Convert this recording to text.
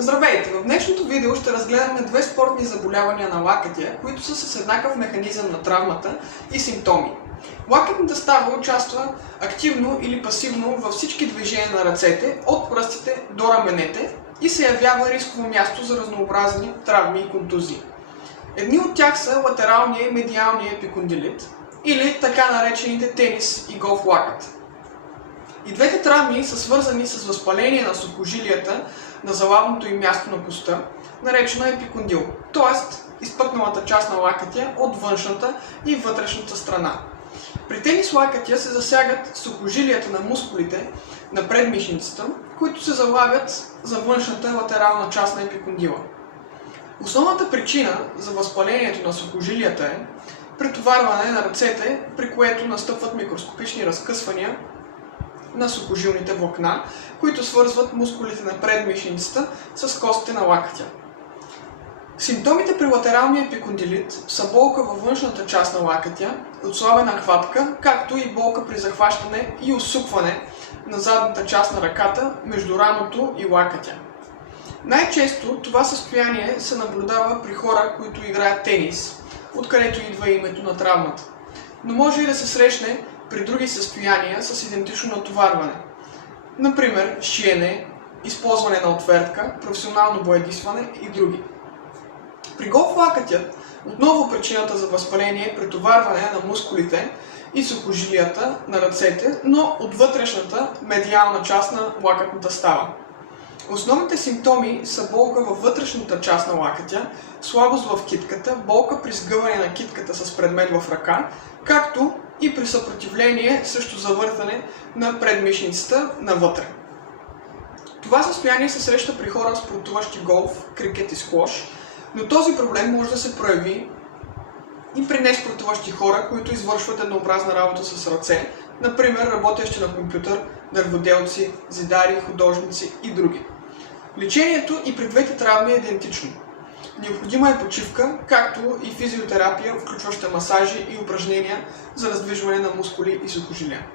Здравейте! В днешното видео ще разгледаме две спортни заболявания на лакътя, които са с еднакъв механизъм на травмата и симптоми. Лакътната става участва активно или пасивно във всички движения на ръцете, от пръстите до раменете и се явява рисково място за разнообразни травми и контузии. Едни от тях са латералния и медиалния епикондилит, или така наречените тенис и голф лакът. И двете травми са свързани с възпаление на сухожилията на залавното им място на коста, наречено епикондил, т.е. изпъкналата част на лакътя от външната и вътрешната страна. При тенис лакътя се засягат сухожилията на мускулите на предмишницата, които се залавят за външната латерална част на епикондила. Основната причина за възпалението на сухожилията е претоварване на ръцете, при което настъпват микроскопични разкъсвания на сухожилните влакна, които свързват мускулите на предмишницата с костите на лакътя. Симптомите при латералния епикондилит са болка във външната част на лакътя, отслабена хватка, както и болка при захващане и усукване на задната част на ръката между рамото и лакътя. Най-често това състояние се наблюдава при хора, които играят тенис, откъдето идва името на травмата, но може и да се срещне при други състояния с идентично натоварване. Например, шиене, използване на отвертка, професионално боядисване и други. При голф лакътят отново причината за възпаление е претоварване на мускулите и сухожилията на ръцете, но от вътрешната медиална част на лакътната става. Основните симптоми са болка във вътрешната част на лакътя, слабост в китката, болка при сгъване на китката с предмет в ръка, както и при съпротивление срещу завъртане на предмишницата навътре. Това състояние се среща при хора, спортуващи голф, крикет и сквош, но този проблем може да се прояви и при неспортуващи хора, които извършват еднообразна работа с ръце, например работещи на компютър, дърводелци, зидари, художници и други. Лечението и при двете травми е идентично. Необходима е почивка, както и физиотерапия, включваща масажи и упражнения за раздвижване на мускули и сухожилия.